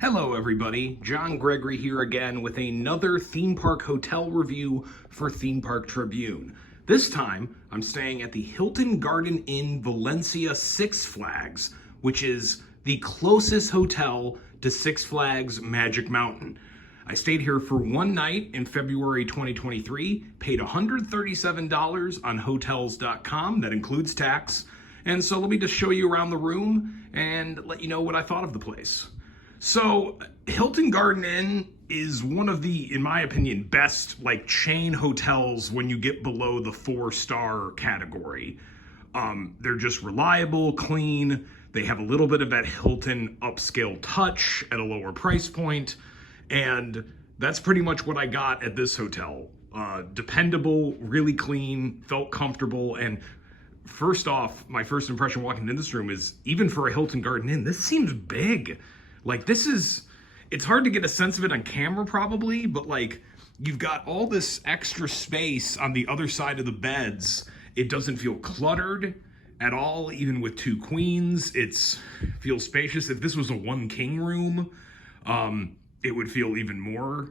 Hello everybody, John Gregory here again with another theme park hotel review for Theme Park Tribune. This time, I'm staying at the Hilton Garden Inn Valencia Six Flags, which is the closest hotel to Six Flags Magic Mountain. I stayed here for one night in February 2023, paid $137 on Hotels.com, that includes tax, and so let me just show you around the room and let you know what I thought of the place. So, Hilton Garden Inn is one of the, in my opinion, best chain hotels when you get below the 4-star category. They're just reliable, clean. They have a little bit of that Hilton upscale touch at a lower price point. And that's pretty much what I got at this hotel. Dependable, really clean, felt comfortable. And first off, my first impression walking into this room is, even for a Hilton Garden Inn, this seems big. It's hard to get a sense of it on camera probably, but you've got all this extra space on the other side of the beds. It doesn't feel cluttered at all, even with two queens. It feels spacious. If this was a one king room, it would feel even more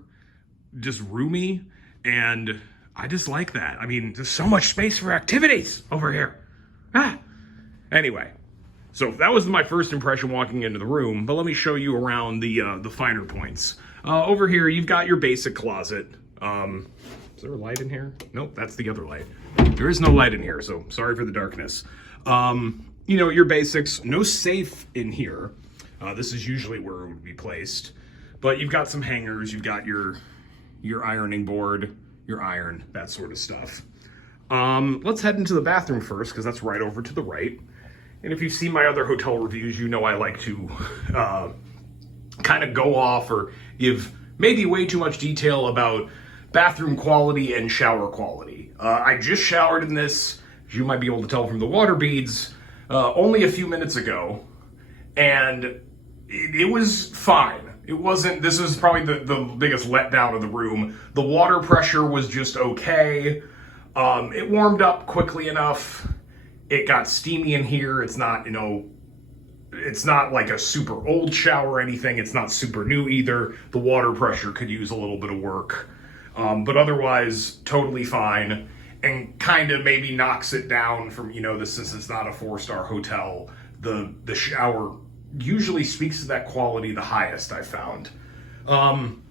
just roomy. And I just like that. I mean, there's so much space for activities over here. Anyway. So that was my first impression walking into the room, but let me show you around the finer points. Over here, you've got your basic closet. Is there a light in here? Nope, that's the other light. There is no light in here, so sorry for the darkness. Your basics. No safe in here. This is usually where it would be placed. But you've got some hangers, you've got your ironing board, your iron, that sort of stuff. Let's head into the bathroom first, because that's right over to the right. And if you've seen my other hotel reviews, you know I like to kind of go off or give maybe way too much detail about bathroom quality and shower quality. I just showered in this, as you might be able to tell from the water beads, only a few minutes ago. And it was fine. This was probably the biggest letdown of the room. The water pressure was just okay. It warmed up quickly enough. It got steamy in here. It's not, it's not like a super old shower or anything. It's not super new either. The water pressure could use a little bit of work. But otherwise, totally fine. And kind of maybe knocks it down from, since it's not a 4-star hotel, the shower usually speaks to that quality the highest, I found.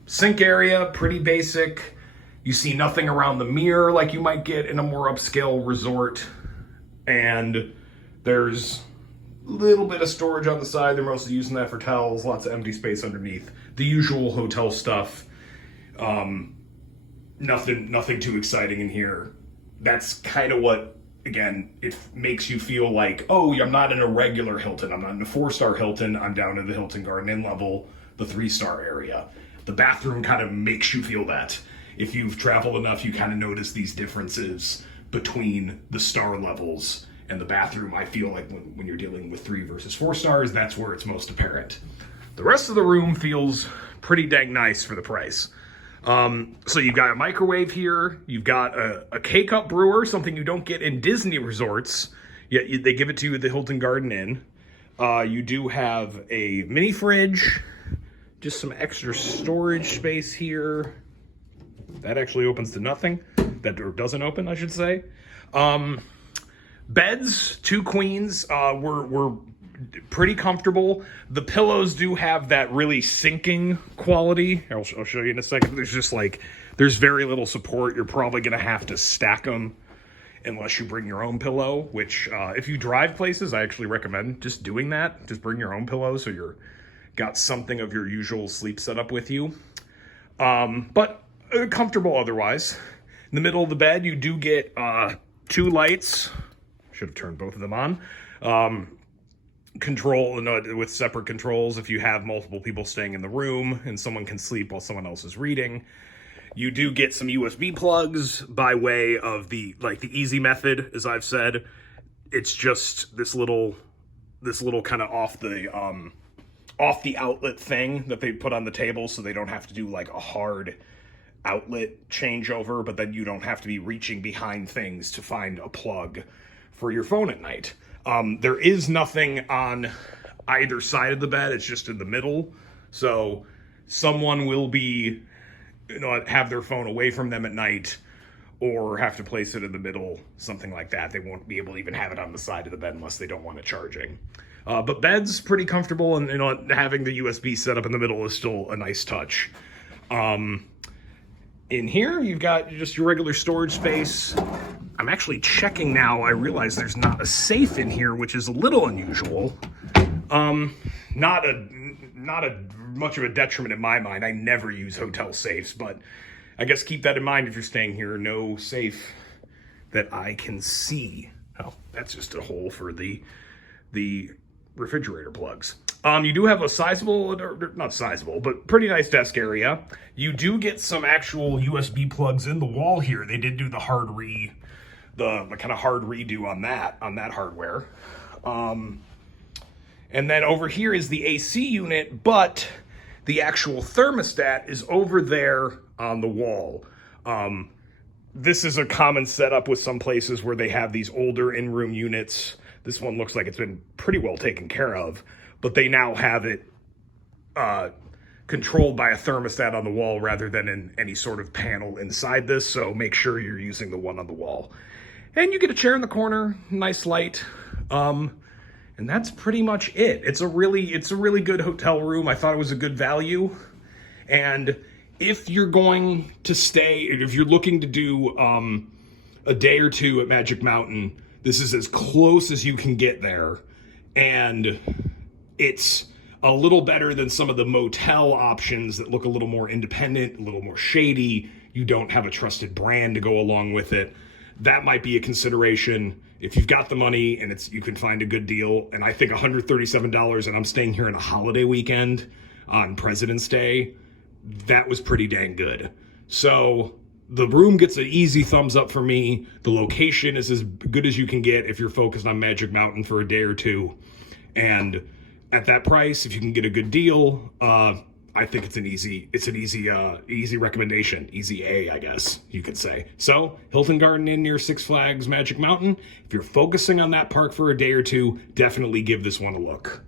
Sink area, pretty basic. You see nothing around the mirror like you might get in a more upscale resort. And there's a little bit of storage on the side. They're mostly using that for towels, lots of empty space underneath. The usual hotel stuff. Nothing too exciting in here. That's kind of what, again, it makes you feel like, oh, I'm not in a regular Hilton. I'm not in a 4-star Hilton. I'm down in the Hilton Garden Inn level, the 3-star area. The bathroom kind of makes you feel that. If you've traveled enough, you kind of notice these differences between the star levels and the bathroom. I feel like when you're dealing with 3 versus 4 stars, that's where it's most apparent. The rest of the room feels pretty dang nice for the price. So you've got a microwave here, you've got a K-Cup brewer, something you don't get in Disney resorts, yet they give it to you at the Hilton Garden Inn. You do have a mini fridge, just some extra storage space here. That actually opens to nothing. That door doesn't open, I should say. Beds, 2 queens, were pretty comfortable. The pillows do have that really sinking quality. I'll show you in a second. There's very little support. You're probably going to have to stack them unless you bring your own pillow, which if you drive places, I actually recommend just doing that. Just bring your own pillow so you're got something of your usual sleep setup with you. But comfortable otherwise. In the middle of the bed, you do get 2 lights. Should have turned both of them on. With separate controls if you have multiple people staying in the room and someone can sleep while someone else is reading. You do get some USB plugs by way of the easy method, as I've said. It's just this little kind of off the outlet thing that they put on the table so they don't have to do a hard outlet changeover, but then you don't have to be reaching behind things to find a plug for your phone at night. There is nothing on either side of the bed. It's just in the middle. So someone will be, have their phone away from them at night, or have to place it in the middle, something like that. They won't be able to even have it on the side of the bed unless they don't want it charging. But bed's pretty comfortable, and having the USB set up in the middle is still a nice touch. In here, you've got just your regular storage space. I'm actually checking now. I realize there's not a safe in here, which is a little unusual. Not much of a detriment in my mind. I never use hotel safes, but I guess keep that in mind if you're staying here. No safe that I can see. Oh, that's just a hole for the refrigerator plugs. You do have a sizable, not sizable, but pretty nice desk area. You do get some actual USB plugs in the wall here. They did do the kind of hard redo on that hardware. And then over here is the AC unit, but the actual thermostat is over there on the wall. This is a common setup with some places where they have these older in-room units. This one looks like it's been pretty well taken care of, but they now have it controlled by a thermostat on the wall rather than in any sort of panel inside this, so make sure you're using the one on the wall. And you get a chair in the corner, nice light, and that's pretty much it. It's a really good hotel room. I thought it was a good value, and if you're going to stay, if you're looking to do a day or two at Magic Mountain, this is as close as you can get there, and it's a little better than some of the motel options that look a little more independent, a little more shady. You don't have a trusted brand to go along with it. That might be a consideration if you've got the money and you can find a good deal. And I think $137, and I'm staying here on a holiday weekend on President's Day, that was pretty dang good. So the room gets an easy thumbs up for me. The location is as good as you can get if you're focused on Magic Mountain for a day or two. And at that price, if you can get a good deal, I think it's an easy recommendation. Easy A, I guess you could say. So Hilton Garden Inn near Six Flags Magic Mountain. If you're focusing on that park for a day or two, definitely give this one a look.